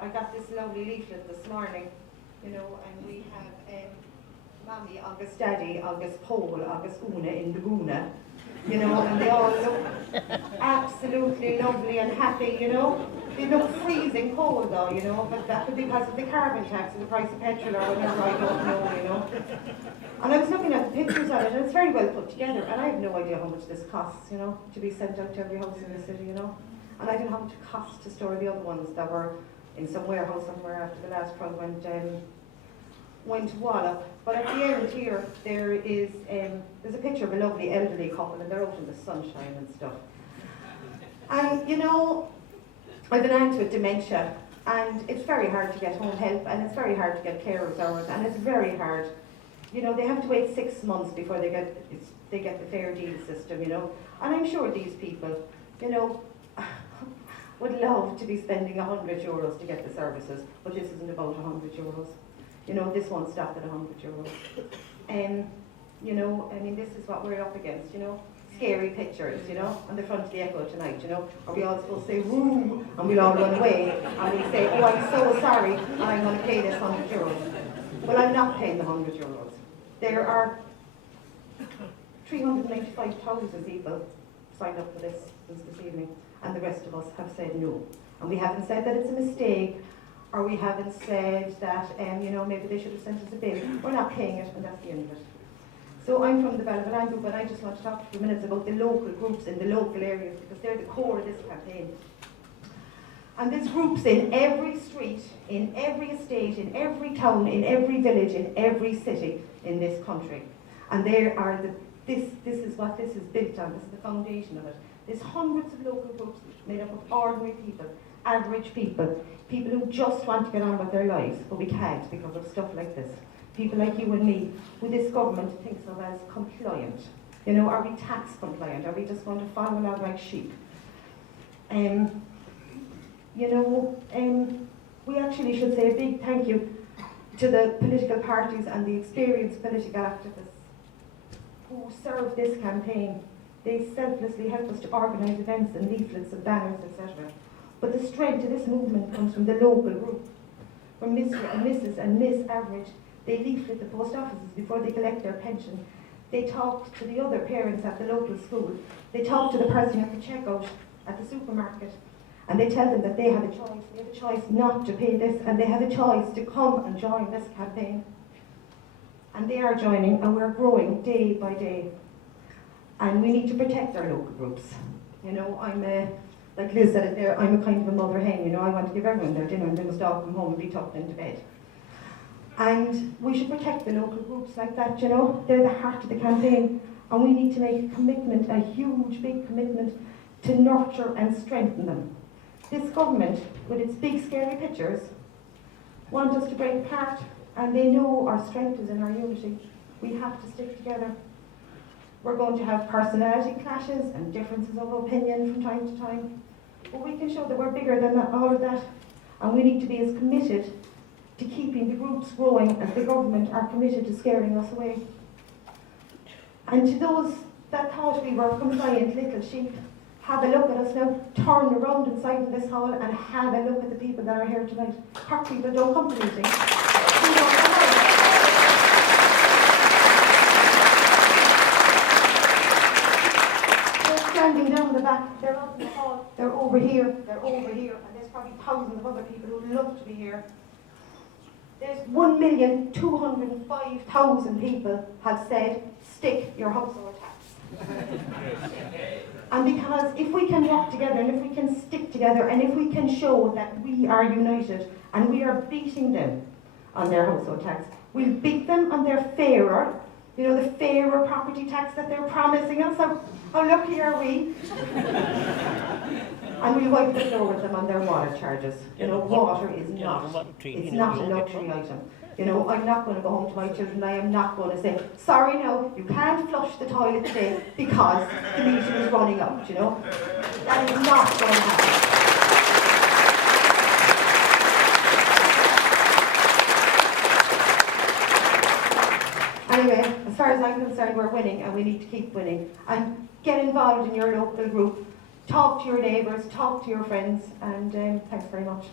I got this lovely leaflet this morning, you know, and we have Mommy, August Daddy, August Pole, August Una in the Guna, you know, and they all look absolutely lovely and happy, you know. They look freezing cold though, you know, but that could be because of the carbon tax and the price of petrol or whatever, I don't know, you know. And I was looking at the pictures of it, and it's very well put together, and I have no idea how much this costs, you know, to be sent out to every house in the city, you know. And I don't know how much it costs to store the other ones that were in some warehouse somewhere after the last crowd went wallop. But at the end here, there is there's a picture of a lovely elderly couple, and they're out in the sunshine and stuff. And you know, I've an aunt with dementia, and it's very hard to get home help, and it's very hard to get carers hours, and it's very hard. You know, they have to wait 6 months before they get the fair deal system, you know. And I'm sure these people, you know, would love to be spending €100 to get the services, but this isn't about €100. You know, this won't stop at €100. You know, I mean, this is what we're up against, you know. Scary pictures, you know, on the front of the Echo tonight, you know. Are we all supposed to say, woo, and we'll all run away, and we say, oh, I'm so sorry, and I'm going to pay this €100. Well, I'm not paying the €100. There are 395,000 people signed up for this since this evening, and the rest of us have said no. And we haven't said that it's a mistake, or we haven't said that, you know, maybe they should have sent us a bill. We're not paying it, and that's the end of it. So I'm from the Ballyvalan group, and I just want to talk for a few minutes about the local groups in the local areas, because they're the core of this campaign. And there's groups in every street, in every estate, in every town, in every village, in every city in this country. And there are this is what this is built on, this is the foundation of it. There's hundreds of local groups made up of ordinary people, average people, people who just want to get on with their lives, but we can't because of stuff like this. People like you and me, who this government thinks of as compliant. You know, are we tax compliant? Are we just going to follow along like sheep? You know, we actually should say a big thank you to the political parties and the experienced political activists who served this campaign. They selflessly help us to organise events and leaflets and banners, etc. But the strength of this movement comes from the local group, from Mr. and Mrs. and Miss Average. They leaflet the post offices before they collect their pension. They talk to the other parents at the local school. They talk to the person at the checkout at the supermarket. And they tell them that they have a choice. They have a choice not to pay this, and they have a choice to come and join this campaign. And they are joining, and we're growing day by day. And we need to protect our local groups. You know, like Liz said it there, I'm a kind of a mother hen, you know, I want to give everyone their dinner and they must all come home and be tucked into bed. And we should protect the local groups like that, you know, they're the heart of the campaign. And we need to make a commitment, a huge, big commitment, to nurture and strengthen them. This government, with its big scary pictures, want us to break apart, and they know our strength is in our unity. We have to stick together. We're going to have personality clashes and differences of opinion from time to time, but we can show that we're bigger than all of that, and we need to be as committed to keeping the groups growing as the government are committed to scaring us away. And to those that thought we were compliant little sheep, have a look at us now, turn around inside in this hall and have a look at the people that are here tonight. Cork people don't come to meetings. They're standing down the back, they're out in the hall, they're over here, and there's probably thousands of other people who'd love to be here. There's 1,205,000 people have said, stick your household tax. And because if we can work together, and if we can stick together, and if we can show that we are united, and we are beating them on their household tax, we'll beat them on their fairer, you know, the fairer property tax that they're promising us. How lucky are we? And we'll wipe the floor with them on their water charges. You know, water is not, it's not a luxury item. You know, I'm not going to go home to my children, I am not going to say, sorry no, you can't flush the toilet today because the meter is running out, you know. That is not going to happen. Anyway, as far as I'm concerned, we're winning and we need to keep winning. And get involved in your local group, talk to your neighbours, talk to your friends, and thanks very much.